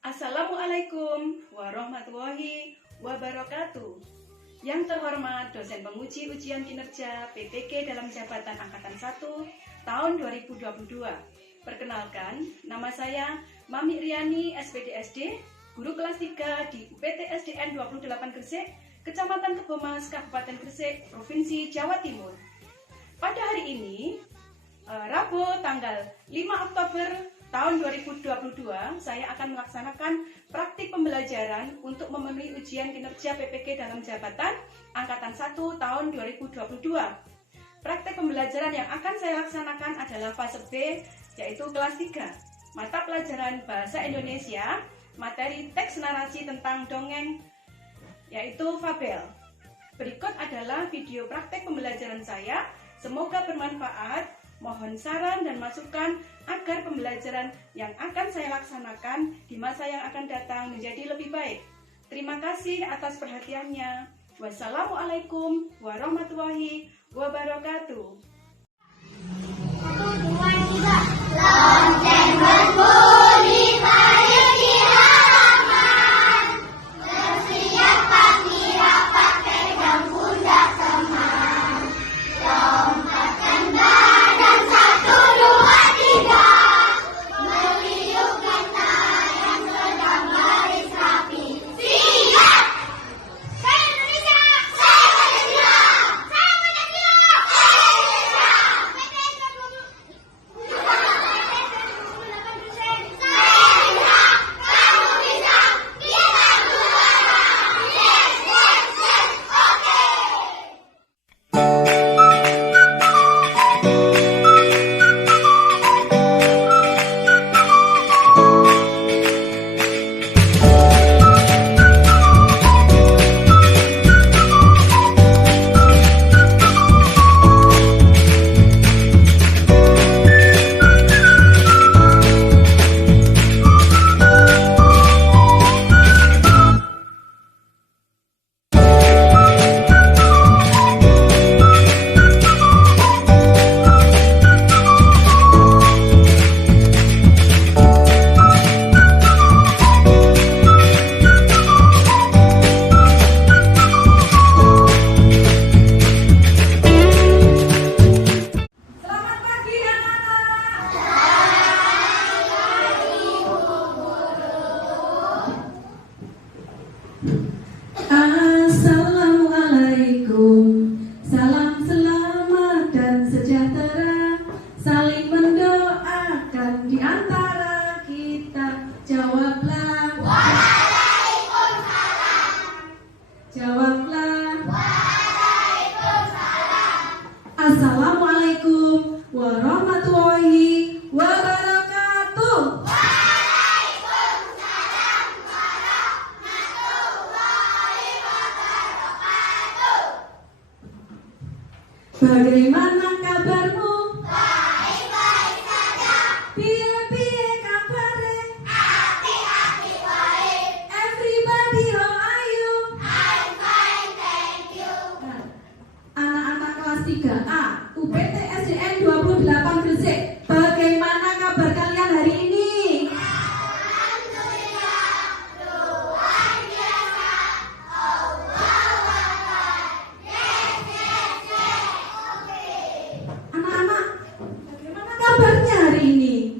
Assalamualaikum warahmatullahi wabarakatuh. Yang terhormat dosen penguji ujian kinerja PPK dalam jabatan Angkatan 1 tahun 2022. Perkenalkan, nama saya Mami Riani SPDSD, guru kelas 3 di UPT SDN 28 Gresik, Kecamatan Kebomas, Kabupaten Gresik, Provinsi Jawa Timur. Pada hari ini, Rabu tanggal 5 Oktober tahun 2022, saya akan melaksanakan praktik pembelajaran untuk memenuhi ujian kinerja PPK dalam jabatan Angkatan 1 tahun 2022. Praktik pembelajaran yang akan saya laksanakan adalah fase B, yaitu kelas 3, mata pelajaran Bahasa Indonesia, materi teks narasi tentang dongeng, yaitu fabel. Berikut adalah video praktik pembelajaran saya, semoga bermanfaat. Mohon saran dan masukan agar pembelajaran yang akan saya laksanakan di masa yang akan datang menjadi lebih baik. Terima kasih atas perhatiannya. Wassalamualaikum warahmatullahi wabarakatuh. 1, 2, 3. Lonceng berbunyi paling di halaman. Bersiap pagi rapat pegang pundak teman. Lompatkan badan 1, 2, 3. Meliupkan tangan sedang baris rapi. Siap! Saya Indonesia! Saya Pancasila! Saya Pancasila! Saya Indonesia! Assalamualaikum, salam selamat dan sejahtera, saling mendoakan di antara kita. Jawablah, waalaikumsalam. Jawablah, waalaikumsalam. Assalamualaikum warahmatullahi wabarakatuh. Bagaimana kabarmu? Baik-baik saja. Piye kabare? Hati-hati baik. Everybody, how are you? I'm fine, thank you. Anak-anak kelas 3A UPT SDN 28 Gresik, bagaimana kabar kalian hari ini? Alhamdulillah, luar biasa. Allah Akbar. Yes, yes, yes. Oke. Anak-anak, bagaimana kabarnya hari ini?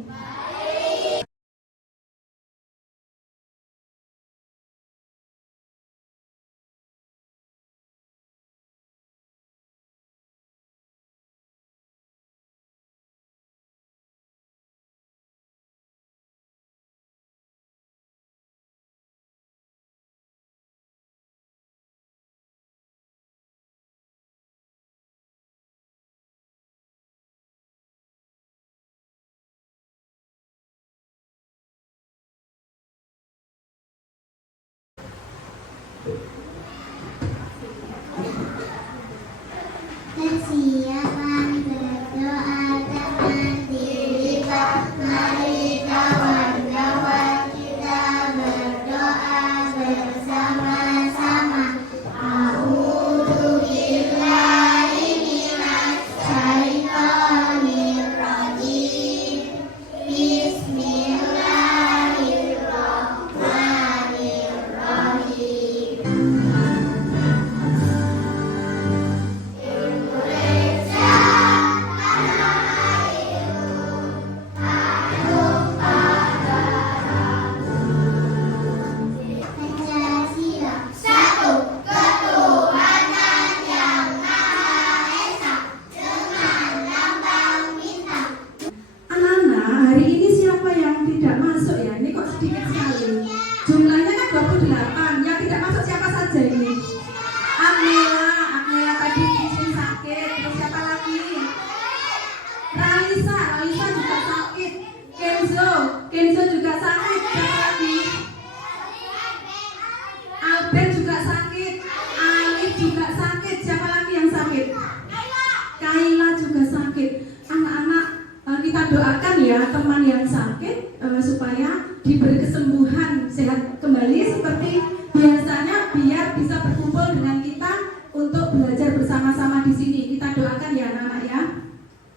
ya teman yang sakit supaya diberi kesembuhan, sehat kembali seperti biasanya, biar bisa berkumpul dengan kita untuk belajar bersama-sama di sini. Kita doakan ya anak-anak ya.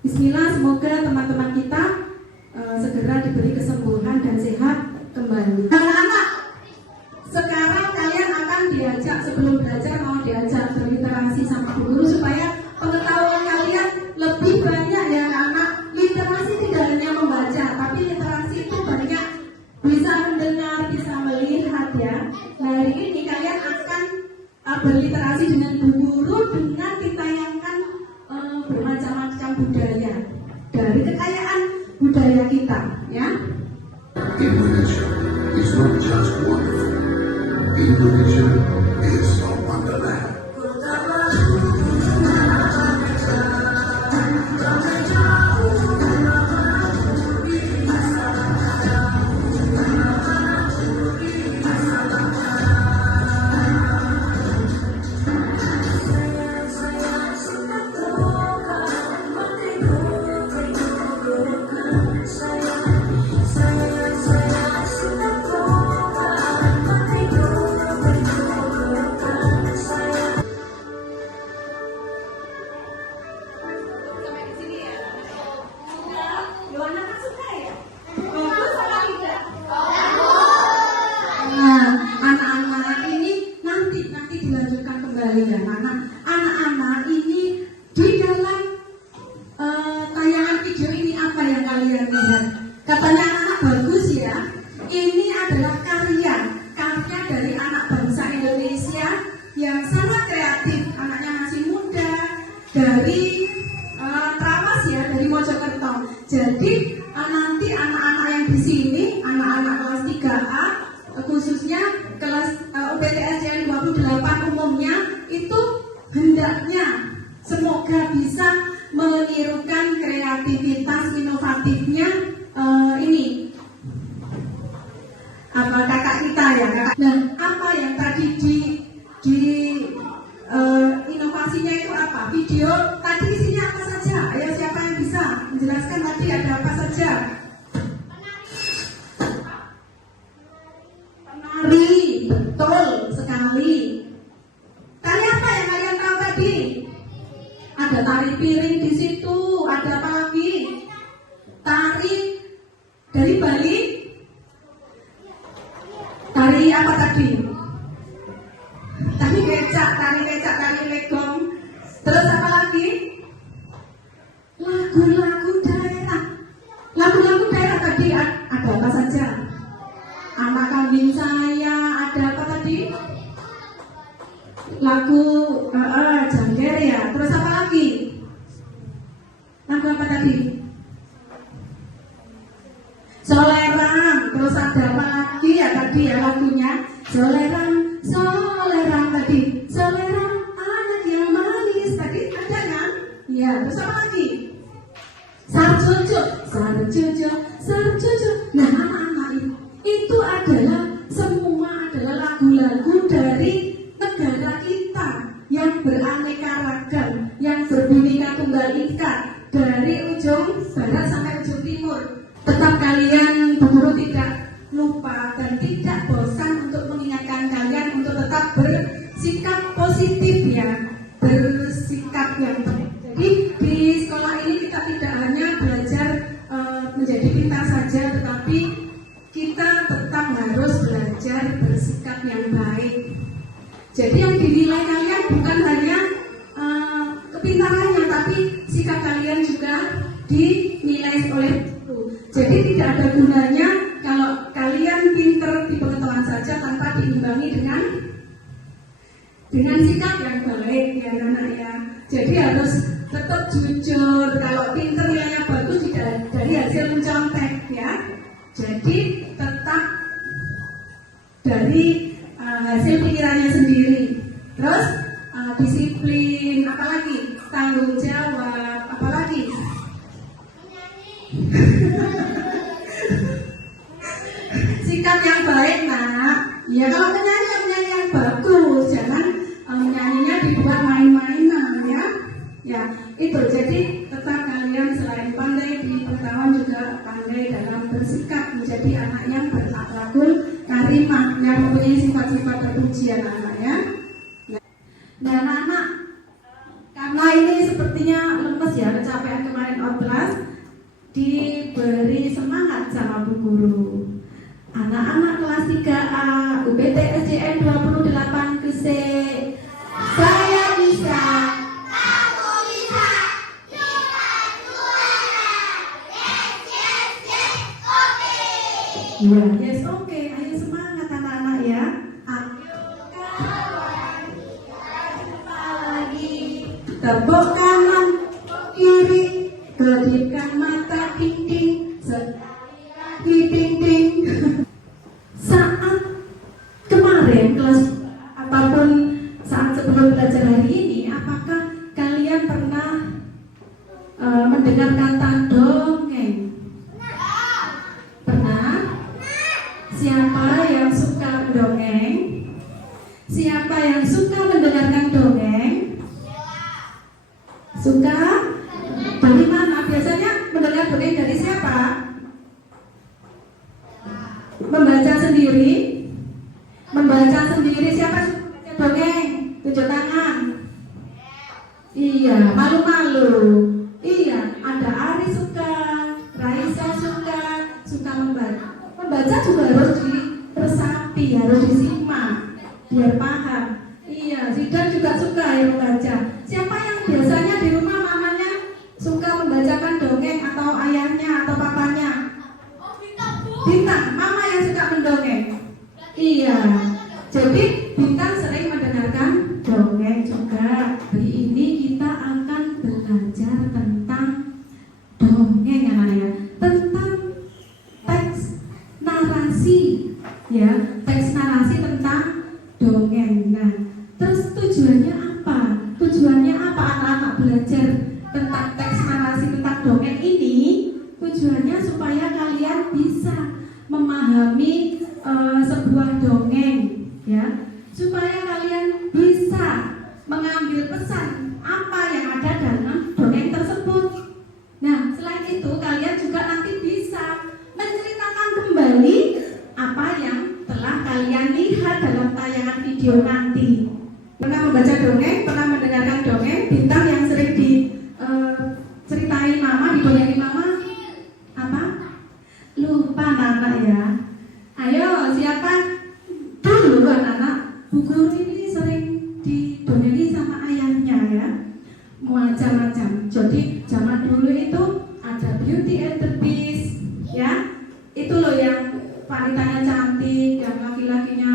Bismillah, semoga teman-teman kita segera diberi kesembuhan dan sehat kembali. Anak-anak, sekarang kalian akan diajak, sebelum belajar mau diajak berliterasi sama guru supaya pengetahuan kalian lebih banyak ya anak-anak. Literasi tidak hanya membaca, tapi literasi itu banyak bisa mendengar, bisa melihat ya. Nah, hari ini kalian akan berliterasi dengan Bu Guru dengan ditayangkan bermacam-macam budaya dari kekayaan budaya kita ya. Indonesia is not just wonderful. Indonesia is a wonderland. Anak-anak ini di dalam tayangan video ini apa yang kalian lihat? Katanya anak-anak bagus ya. Ini adalah karya dari anak bangsa Indonesia yang sangat kreatif. Anaknya masih muda, dari Trawas ya, dari Mojokerto. Jadi nanti anak-anak yang di sini, anak-anak kelas 3A, khususnya kelas UPTSDN 28 umumnya, itu hendaknya semoga bisa menirukan kreativitas inovatifnya ini kakak kita ya kakak. Nah, apa yang tadi di inovasinya itu apa? Video tadi isinya apa saja? Ayo siapa yang bisa menjelaskan tadi ada apa saja? Penari, betul sekali. Tari apa yang kalian tahu tadi? Ada tari piring di situ, ada apa lagi? Tari dari Bali. Tari apa tadi? Tari kecak, tari legong. Terus apa lagi? Lagu-lagu daerah. Lagu-lagu daerah tadi ada apa saja? Anak kambing saya, ada apa tadi? Lagu jangger ya. Terus apa lagi? Lagu apa tadi? Soleran. Terus ada apa lagi ya tadi ya lagunya? Soleran tadi. Soleran anak yang manis tadi ada kan? Ya. Terus apa lagi? Sarjojo. Nah, anak-anak itu adalah semua adalah lagu-lagu dari negara kita yang beraneka ragam, yang berbhinneka tunggal ika, dari ujung barat sampai ujung timur. Tetap kalian guru tidak lupa dan tidak bosan untuk mengingatkan kalian untuk tetap bersikap positif ya, bersikap yang baik. Jadi di sekolah ini kita tidak hanya belajar menjadi pintar saja, tetapi kita tetap harus belajar bersikap yang baik. Jadi yang dinilai kalian bukan hanya kepintarannya, tapi sikap kalian juga dinilai oleh guru. Jadi tidak ada gunanya kalau kalian pintar di pengetahuan saja tanpa diimbangi dengan sikap yang baik ya anak ya. Jadi harus tetap jujur. Kalau pintar nilainya bagus tidak dari hasil mencontek ya. Jadi tetap dari hasil pikirannya sendiri. Terus disiplin, apalagi tanggung jawab, apalagi sikap yang baik nak. Ya kalau penyanyi yang bagus, jangan menyanyinya dibuat main-mainan ya. Ya itu. Jadi tetap kalian selain pandai di pengetahuan juga pandai bersikap menjadi anak yang berakhlakul karimah, yang mempunyai sifat-sifat terpuji anak-anak ya. Nah anak-anak, karena ini sepertinya lemes ya, kecapean kemarin outclass, diberi semangat sama Bu Guru. Anak-anak kelas 3A UPT SJN 28 Gresik, saya bisa. Kamu bisa. Kita juara. Yes, yes, yes. Oke. Ya, yes, oke. Ayo semangat anak-anak ya. Jumpa lagi. Tepuk kanan, kiri, kedipkan mata, ding-ding, sekali lagi ding-ding. Saat kemarin kelas apapun saat sebelum belajar hari ini, apakah kalian pernah mendengar kata dongeng? Pernah? Siapa yang suka mendongeng? Siapa yang suka mendengarkan dongeng? Suka? Dari mana? Biasanya mendengar dongeng dari siapa? Membaca sendiri? Membaca sendiri. Siapa suka membaca dongeng? Tunjuk tangan. Iya, malu-malu. Iya, ada Ari suka, Raisa suka membaca. Membaca juga harus diresapi, harus disimak, biar paham. Iya, Zidan juga suka ya membaca. Siapa yang biasanya di rumah mamanya suka membacakan dongeng atau ayahnya atau papanya? Bintang, mama yang suka mendongeng. Iya, jadi Bintang sering mendengarkan dongeng juga. Hari ini kita akan belajar tentang dongeng anak-anak, tentang teks narasi ya, teks narasi tentang dongeng. Nah, terus tujuannya apa? Tujuannya apa anak-anak belajar tentang teks narasi tentang dongeng ini? Tujuannya supaya kalian bisa memahami sebuah dongeng ya, supaya kalian bisa mengambil pesan apa yang ada dalam dongeng tersebut. Nah, selain itu kalian juga nanti bisa menceritakan kembali apa yang telah kalian lihat dalam tayangan video nanti. Pernah membaca dongeng, pernah mendengarkan dongeng? Bintang yang sering diceritain mama, didongengin mama apa? Lupa anak-anak ya. Ayo, siapa? Dulu anak-anak, Bu Guru ini sering didongengi sama ayahnya ya, macam-macam. Jadi zaman dulu itu ada Beauty and the Beast ya, itu loh yang wanitanya cantik, yang laki-lakinya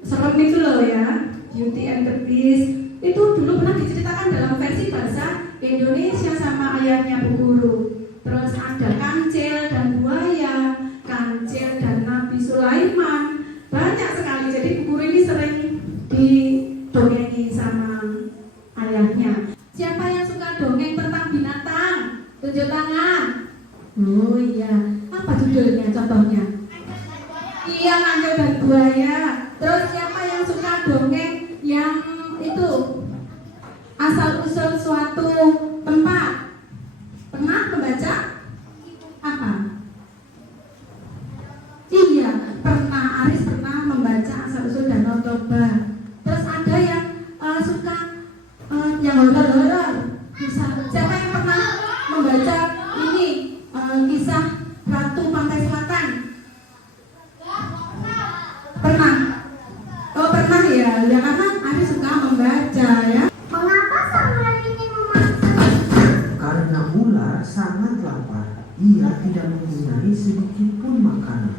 serem itu loh ya, Beauty and the Beast. Itu dulu pernah diceritakan dalam versi bahasa Indonesia sama ayahnya Bu Guru. Terus ada Kancil dan Buaya, Kancil dan Nabi Sulaiman, banyak sekali. Jadi Bu Guru ini sering didongengi sama ayahnya. Siapa yang suka dongeng tentang binatang? Tunjuk tangan. Oh iya, apa judulnya contohnya? Iya, Kancil dan Buaya. Terus siapa yang suka dongeng yang itu asal usul suatu tempat? Pernah membaca? Apa? Iya, pernah. Aris pernah membaca asal usul Danau Toba. Terus ada yang suka yang horor-horor. Siapa yang pernah membaca ini kisah Ratu Pantai Selatan? Pernah? Oh pernah ya, ya karena Aris suka membaca ya. Mengapa samurai ini memaksa? Karena ular sangat lapar, ia tidak mempunyai sedikit pun makanan.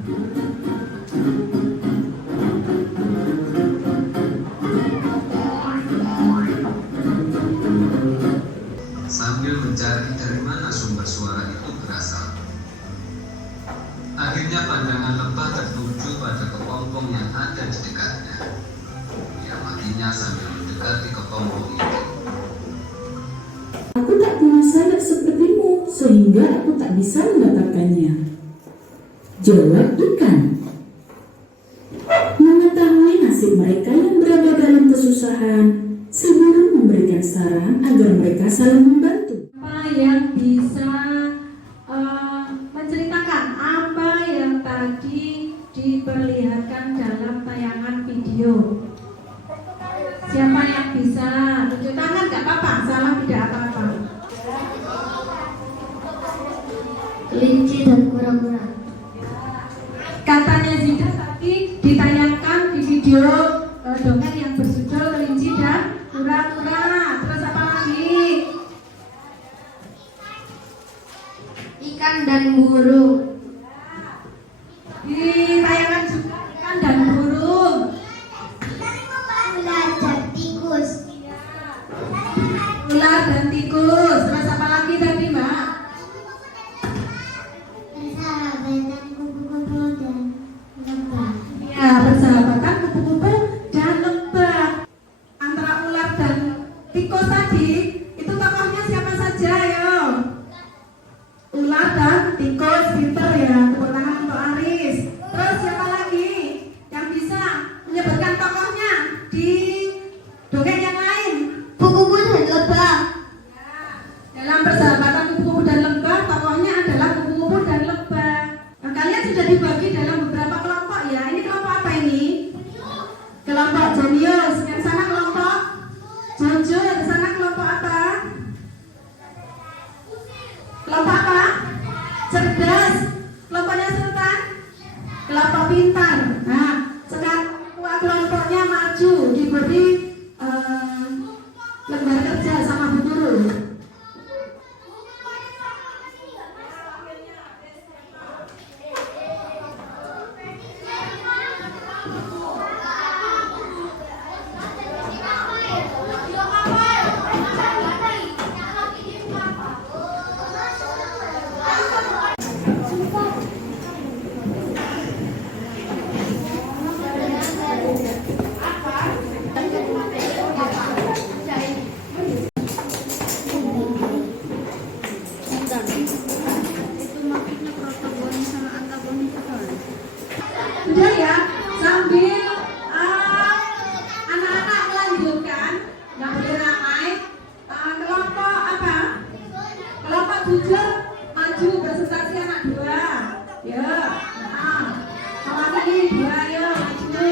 Sambil mencari dari mana sumber suara itu berasal, akhirnya pandangan lebah tertuju pada kepompong yang ada di dekatnya. Ia matinya sambil mendekati kepompong itu. Aku tak punya sayap sepertimu, sehingga aku tak bisa mendapatkannya. Jawab ikan. Mengetahui nasib mereka yang berada dalam kesusahan, si burung memberikan saran agar mereka saling membantu. Apa yang bisa menceritakan apa kelinci dan kura-kura. Katanya Zida tadi ditayangkan di video dongeng yang berjudul Kelinci dan Kura-kura. Terus apa lagi? Ikan dan burung. Ditayangkan juga ikan dan burung. Ular dan tikus. Ular dan tikus. Terus apa lagi tadi, Mbak? Persahabatan kupu-kupu dan lebah. Ya, persahabatan kupu-kupu dan lebah. Antara ular dan tikus tadi, itu tokohnya siapa saja, ayo? Ular dan tikus, pinter ya. Tepuk tangan untuk Aris. Terus siapa lagi yang bisa menyebutkan tokohnya di dongeng yang lain? Kupu-kupu dan lebah. Dalam persahabatan kupu-kupu dan lebah, tokohnya adalah kupu-kupu dan lebah. Nah, kalian sudah dibagi dalam beberapa kelompok ya. Ini kelompok apa ini? Kelompok jenius. Yang sana kelompok jujur. Yang sana kelompok apa? Kelompok apa? Cerdas. Kelompoknya Sultan? Kelompok pintar. Nah, sekarang kelompoknya maju diberi lembar kerja sama Bu Guru. Udah ya, sambil anak-anak melanjutkan, nggak boleh ramai. Kelompok apa? Kelompok jujur maju presentasi anak dua. Ya, ini dua, ya maju.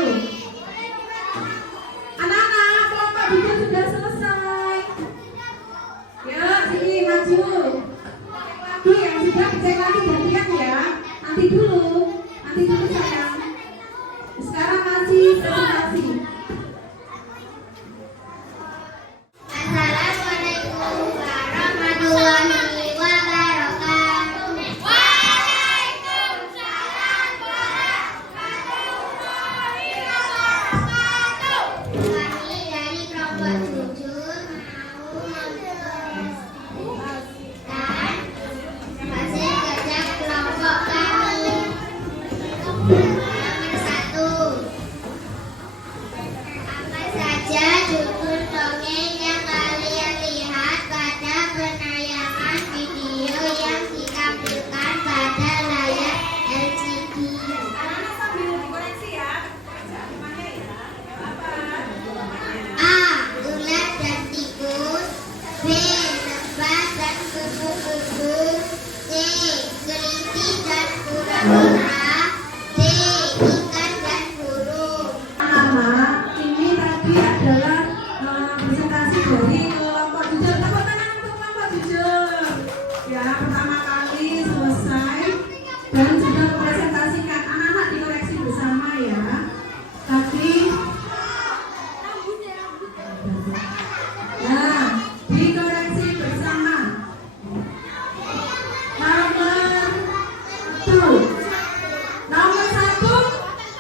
Anak-anak kelompok jujur sudah selesai. Ya, sini maju. Lagi yang sudah cek lagi gantian ya. Nanti dulu sayang. Sekarang masih presentasi. Assalamualaikum warahmatullahi wabarakatuh. Waalaikumsalam warahmatullahi wabarakatuh. Kami dari kelompok jujur mau mempresentasikan hasil kerja kelompok kami. Nomor 1. Apa saja judul dongeng yang kalian lihat pada penayangan video yang ditampilkan pada layar LCD? Anak-anak sambil dikoreksi ya. A. Ular dan tikus. B. Lebah dan kupu-kupu. C. Kelinci dan kura-kura. D. Ikan dan burung. Anak-anak, ini tadi adalah presentasi dari kelompok jujur. Tepuk tangan untuk kelompok jujur. Ya, pertama kali selesai dan sudah mempresentasikan. Anak-anak dikoreksi bersama ya. Tadi nah, dikoreksi bersama. Nomor 1,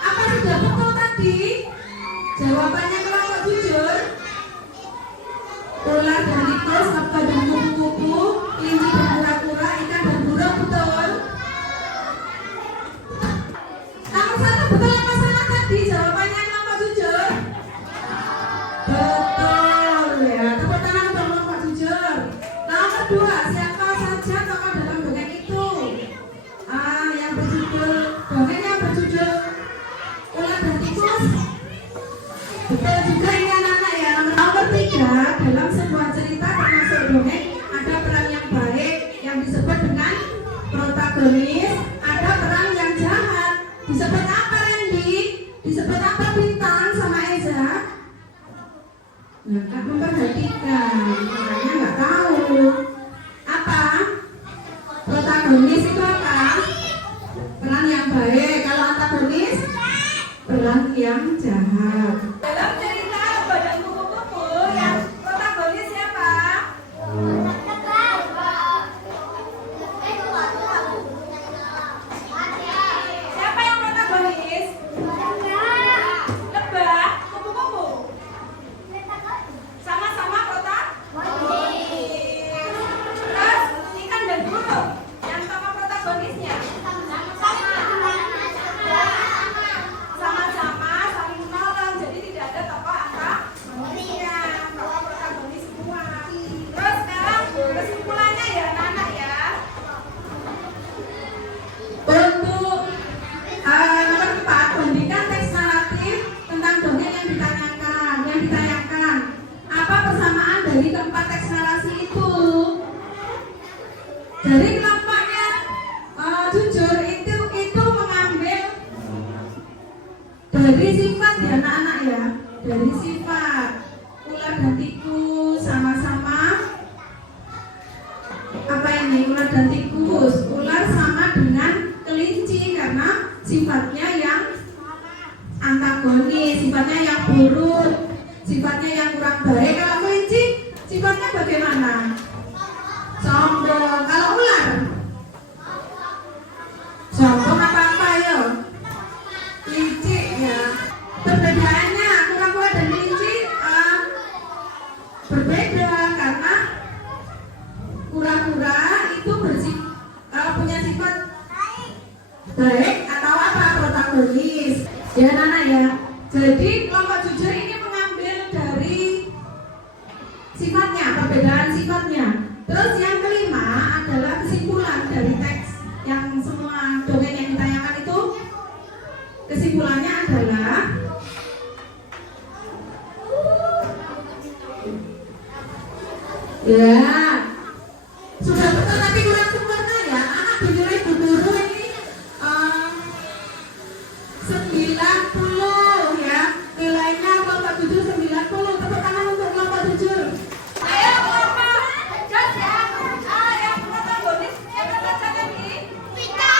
apa sudah betul tadi? Jawabannya kelompok jujur. Ular dan tikus, lebah dan kupu-kupu, kelinci dan kura-kura, ikan dan burung, betul? Nomor 1 betul apa salah tadi? Jawabannya kelompok jujur. Betul ya. Tepuk tangan untuk kelompok jujur. Nomor 2, siapa saja tokoh dalam dongeng itu? Yang berjudul dongeng yang berjudul Ular dan Tikus. Betul juga ini anak-anak ya. Nomor 3, dalam sebuah cerita termasuk dongeng ada peran yang baik yang disebut dengan protagonis, ada peran yang jahat. Disebut apa Randy? Disebut apa Bintang sama Eza? Nggak memperhatikan, makanya nggak tahu. Apa? Protagonis itu apa? Peran yang baik. Kalau antagonis, peran yang jahat. Dalam cerita Badan Kupu-Kupu yang protagonis siapa? Siapa yang protagonis? Lebah, kupu-kupu. Sama-sama protagonis. Terus ikan dan burung yang sama protagonisnya. Sama-sama saling menolong, jadi tidak ada tokoh antagonisnya, tokoh protagonis semua. Terus sekarang kesimpulannya ya anak-anak ya. Untuk nomor 4, bandingkan teks naratif tentang dongeng yang ditayangkan. Apa persamaan dari keempat teks narasi itu? Dari kelompoknya jujur itu mengambil dari sifat ya anak-anak ya, dari sifat ular dan tikus sama-sama apa ini ular dan tikus. Ular sama dengan kelinci karena sifatnya yang antagonis, sifatnya yang buruk, sifatnya yang kurang baik. Kalau kelinci sifatnya bagaimana? Sombong. Kalau ular sombong apa ya? Kelinci ya. Perbedaannya kura-kura dan kelinci berbeda karena kura-kura itu punya sifat baik atau apa protagonis. Ya Nana ya. Jadi kelompok jujur ini mengambil dari sifatnya, perbedaan sifatnya. Terus yang kelima adalah kesimpulan dari teks yang semua dongeng yang ditayangkan itu. Kesimpulannya adalah ya sudah betul tapi kurang sempurna ya. Anak dinilai Bu Guru ini 90 ya. Nilainya kelompok jujur 90. Tepuk tangan untuk kelompok jujur. Ayo kelompok jos ya. Yang protagonis yang katakan ini Pika.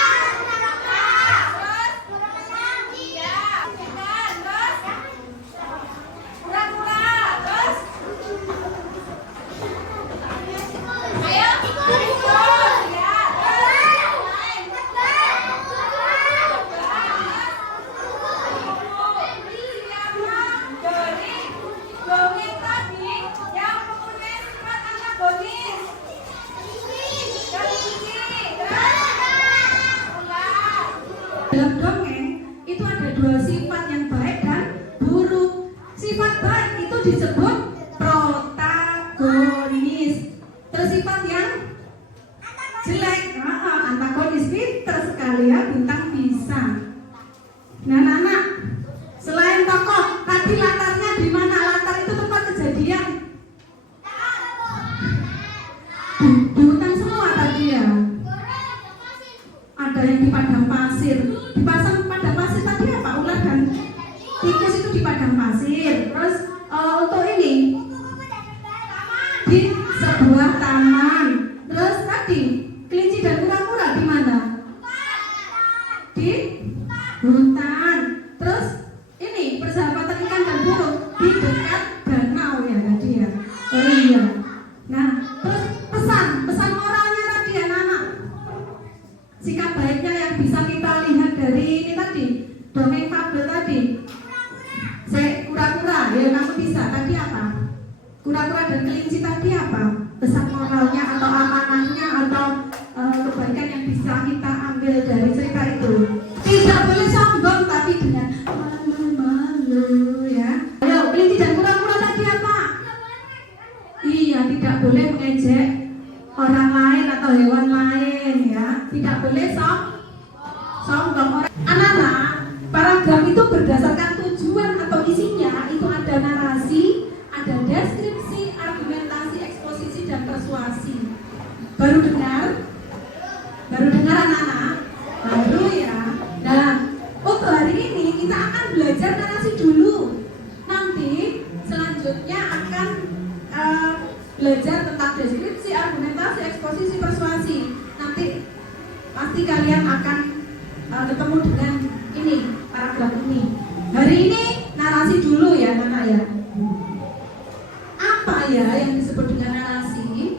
Dalam dongeng itu ada dua sifat yang baik dan buruk. Sifat baik itu disebut protagonis. Terus sifat yang jelek, antagonis. Pinter sekali ya bintang bisa. Nah anak-anak, selain tokoh, tadi latarnya di mana? Latar itu tempat kejadian. Di hutan semua tadi ya. Ada yang di padang pasir. Di padang pasir tadi apa? Ular dan tikus itu di padang pasir. Terus untuk ini di sebuah taman. Terus tadi kelinci dan kura-kura di mana? Di hutan. Terus ini persahabatan ikan dan burung di dekat danau ya tadi ya. Oh iya. Nah, terus pesan moralnya tadi ya anak-anak. Sikap baiknya yang bisa kita lihat dari ini tadi, dongeng fabel tadi. Kura-kura ya kamu bisa tadi apa? Kura-kura dan kelinci tadi apa? Pesan moralnya atau amanahnya atau kebaikan yang bisa kita ambil dari cerita itu. Tidak boleh sombong tapi dengan malu-malu ya. Ayo kelinci dan kura-kura tadi apa? Iya, tidak boleh mengejek orang lain atau hewan lain ya. Tidak boleh sombong. Anak-anak, paragraf itu berdasarkan tujuan atau isinya itu ada narasi, ada deskripsi, argumentasi, eksposisi dan persuasi. Baru dengar anak-anak? Baru ya. Nah, untuk hari ini kita akan belajar narasi dulu. Nanti selanjutnya akan belajar tentang deskripsi, argumentasi, eksposisi, persuasi. Nanti pasti kalian akan ketemu dengan ini, paragraf ini. Hari ini narasi dulu ya anak ya. Apa ya yang disebut dengan narasi?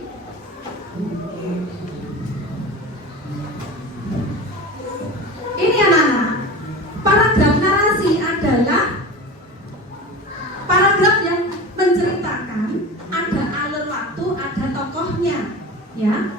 Ini anak-anak, paragraf narasi adalah paragraf yang menceritakan ada alur waktu, ada tokohnya, ya.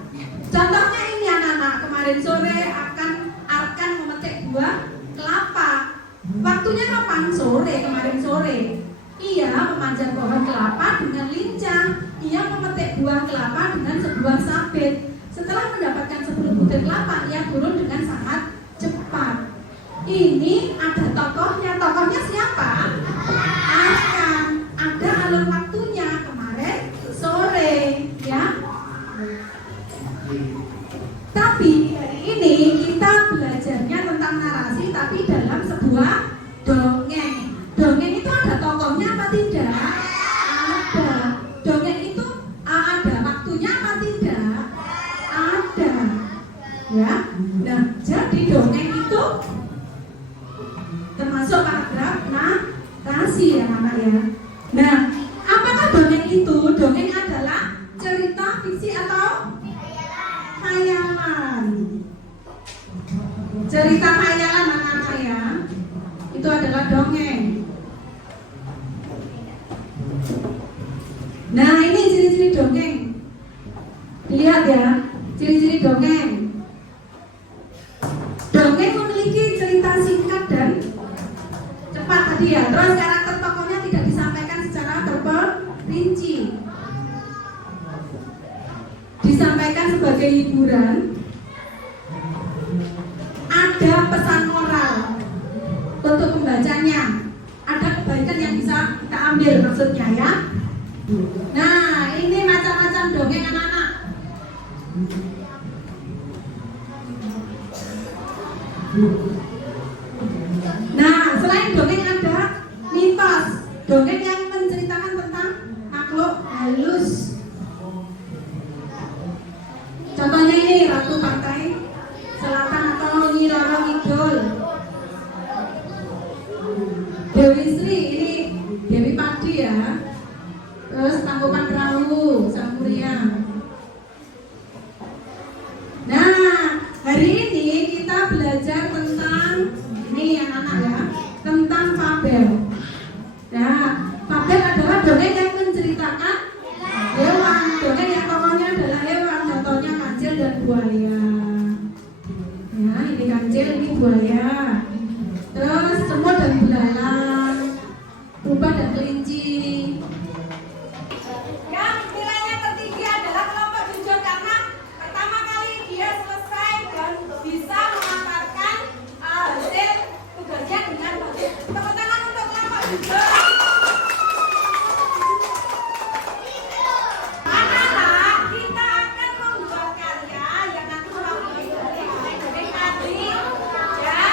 Contohnya ini anak-anak, kemarin sore akan memetik buah kelapa. Waktunya kapan? Sore, kemarin sore. Ia memanjat pohon kelapa dengan lincah. Ia memetik buah kelapa dengan sebuah sabit. Setelah mendapatkan 10 butir kelapa, ia turun dengan sangat cepat. Ini ada tokohnya. Tokohnya siapa? Akan. Ada alur waktunya, kemarin sore, ya. Tapi hari ini kita belajarnya tentang narasi, tapi dalam sebuah dongeng. Dongeng itu ada tokohnya apa tidak? Ada. Dongeng itu ada waktunya apa tidak? Ada. Ya. Nah, jadi dongeng itu termasuk paragraf narasi ya anak ya. Nah, apakah dongeng itu? Dongeng adalah cerita fiksi atau khayalan. Cerita khayalan anak-anak ya. Itu adalah dongeng. Nah, ini ciri-ciri dongeng. Lihat ya, ciri-ciri dongeng. Dongeng memiliki cerita singkat dan cepat tadi ya. Terus karakter tokohnya tidak disampaikan secara terperinci. Disampaikan sebagai hiburan. Ada pesan moral untuk pembacanya. Ada kebaikan yang bisa kita ambil maksudnya ya. Nah, ini macam-macam dongeng anak-anak. Nah, selain dongeng ada mitos. Dongeng yang menceritakan tentang makhluk halus. Contohnya ini Ratu Pantai Selatan atau Nyi Roro Kidul. Dewi Sri ini Dewi Padi ya. Terus Tangkuban Perahu, Sang Kuryang. Nah, hari ini kita belajar tentang ini anak-anak ya, tentang fabel. Nah, fabel adalah dongeng yang menceritakan hewan. Dongeng yang tokohnya adalah hewan. Contohnya kancil dan buaya. Ya, ini kancil, ini buaya. Terus semut dan belalang, rubah dan kelinci. Yang nilainya tertinggi adalah kelompok jujur karena pertama kali dia selesai dan bisa memaparkan hasil tugasnya dengan baik. Tepuk tangan untuk kelompok jujur. Anak-anak, kita akan membuat karya yang nanti mewakili dari dongeng tadi, ya.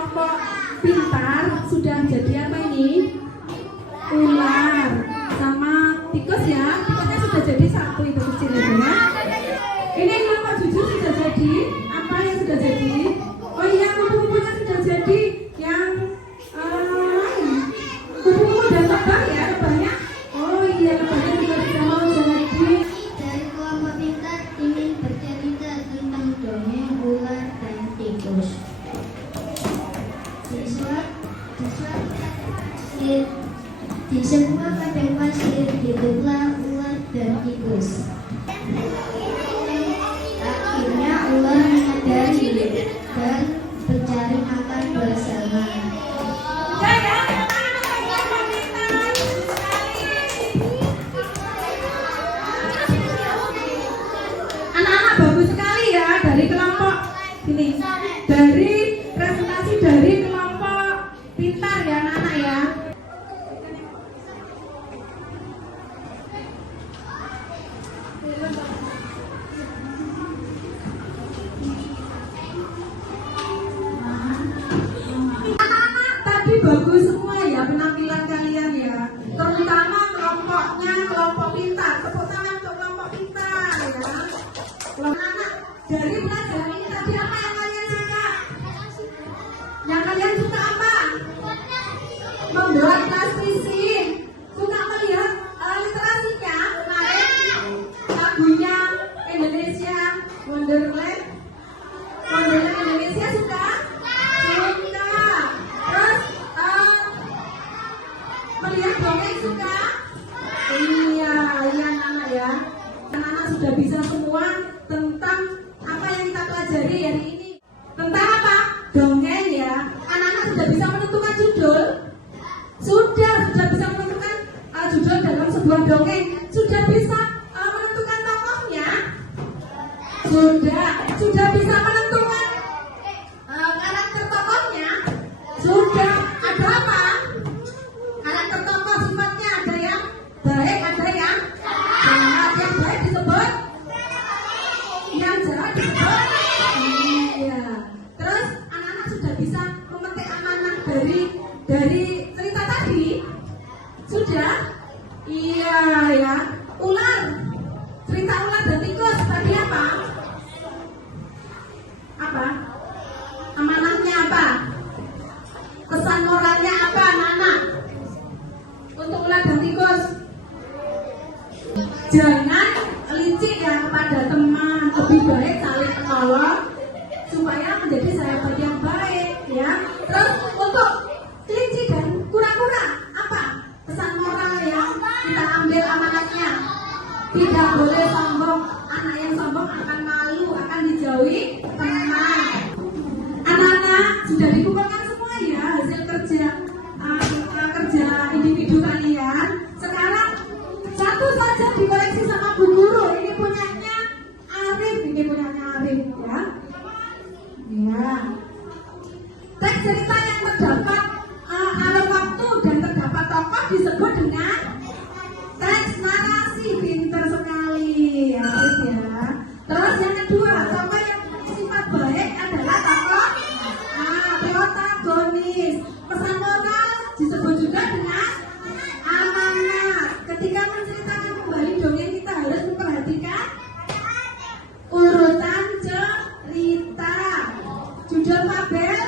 kelompok pintar sudah jadi apa ini? Ular sama tikus ya. Tikusnya sudah jadi satu itu kecil itu ya. Ini kelompok jujur sudah jadi. Apa yang sudah jadi? Oh iya, kupu-kupunya sudah jadi. Yang kupu-kupu dan lebah ya, lebahnya. Oh iya, lebahnya juga sudah mau jadi. Dari kelompok pintar ingin bercerita tentang dongeng ular dan tikus. Di sebuah padang pasir hiduplah ular dan tikus. Akhirnya ular menyadari dan mencari makan bersama. Anak-anak bagus sekali ya dari kelompok ini, dari presentasi dari kelompok pintar ya anak-anak ya. Anak-anak tadi bagus semua ya penampilan kalian ya, terutama kelompoknya kelompok pintar. Tepuk tangan untuk kelompok pintar ya. Anak-anak dari pelajaran ini tadi apa yang kalian suka? Yang kalian suka apa? Membuat praktisi. Suka melihat literasinya kemarin lagunya Indonesia Wonderland. Wonderland Indonesia suka? Suka. Terus melihat dongeng suka? Iya anak-anak ya. Anak-anak sudah bisa semua tentang apa yang kita pelajari hari ini. Tentang apa? Dongeng ya. Anak-anak sudah bisa menentukan judul. Sudah bisa menentukan judul dalam sebuah dongeng. Sudah bisa menentukan tokohnya. Sudah bisa menentukan karakter tokohnya. Sudah. Ada apa? Karakter tokoh sifatnya ada yang baik, ada yang jahat. Yang baik disebut, yang jahat disebut. Iya. Terus anak-anak sudah bisa memetik amanah dari cerita tadi. Sudah? Iya ya. Ular. Cerita ular dan tikus tadi apa? Apa? Amanahnya apa? Pesan moralnya apa anak-anak? Untuk ular dan tikus. Jangan licik ya kepada teman, lebih baik saling menolong supaya menjadi sahabat yang baik ya. Terus untuk kelinci dan kura-kura apa pesan moral yang kita ambil amanatnya? Tidak boleh sombong. Anak yang sombong akan malu, akan dijauhi teman. Anak-anak sudah dikumpulkan semua ya hasil kerja individu kalian. Sekarang satu saja dikoleksi sama Bu Guru. Ini punyanya Arif ya. Ya. Teks cerita yang terdapat alur waktu dan terdapat tokoh disebut dengan teks narasi. Pintar sekali Arif ya. Terus yang kedua, tokoh yang sifat baik adalah tokoh protagonis. Pesan moral disebut juga dengan amanat. Ketika menceritakan kembali dongeng kita harus memperhatikan urutan cerita. Judul fabel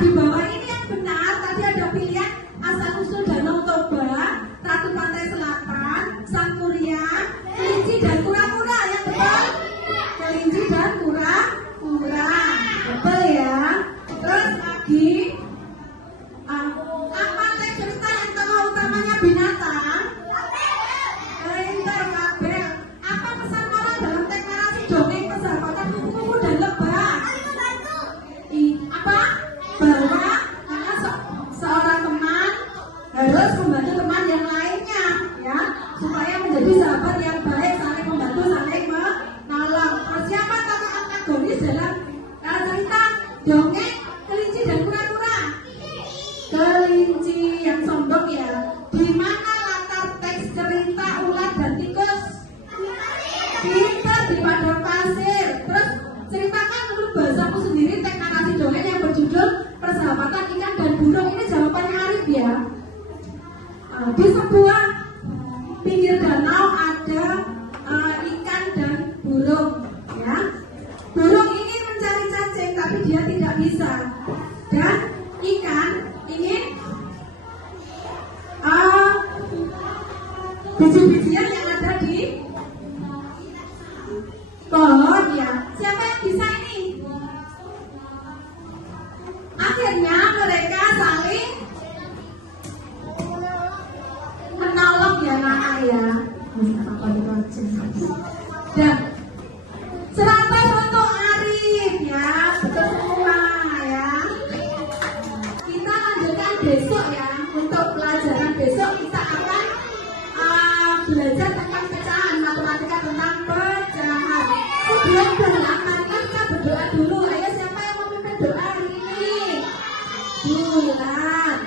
di bawah ini yang benar. Tadi ada pilihan asal usul Danau Toba, Ratu Pantai Selatan, Sang Kuryang, kelinci dan kura-kura. Yang betul kelinci dan kura-kura. Betul ya. Terus lagi apa teks cerita yang tokoh utamanya binatang? Pintar fabel. Apa pesan moral dalam teks narasi dongeng persahabatan kupu-kupu dan lebah? Apa? Bahwa seorang teman harus membantu teman yang lainnya ya, supaya menjadi sahabat yang baik, saling membantu, saling menolong. Terus siapa tokoh antagonis dalam cerita dongeng kelinci dan kura-kura? Kelinci yang sombong ya. Di mana latar teks cerita ular dan tikus? Kita di padang pasir. Terus ceritakan menurut bahasamu sendiri teks narasi dongeng yang berjudul Persahabatan Di sebuah pinggir danau ada ikan dan burung, ya. Burung ingin mencari cacing tapi dia tidak bisa, dan ikan ingin biji-bijian yang ada di pohon, ya. Siapa yang bisa ini? Akhirnya mereka saling menolong, ya Nana, ya. Dan 100 untuk Arif, ya. Betul semua, ya. Kita lanjutkan besok, ya. Untuk pelajaran besok kita akan belajar tentang pecahan, matematika tentang pecahan. Sebelum pulang, mari kita berdoa dulu. Ayo, siapa yang mau memimpin doa hari ini? Bulan.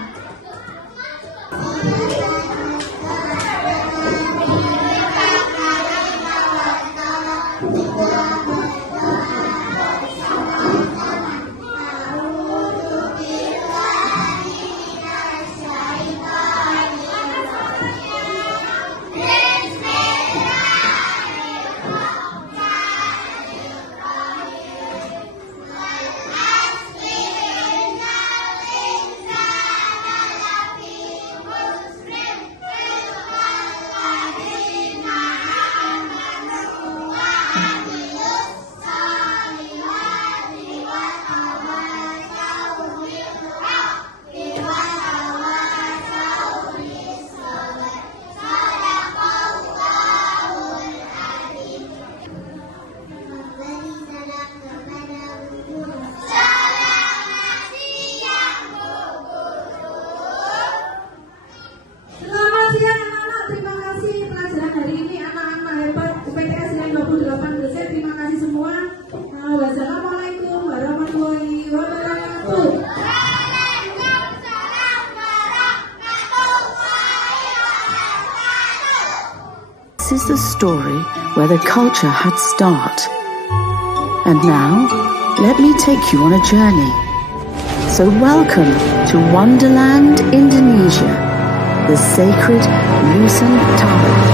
Wassalamualaikum warahmatullahi wabarakatuh. This is the story where the culture had start. And now, let me take you on a journey. So welcome to Wonderland, Indonesia, the sacred Nusantara.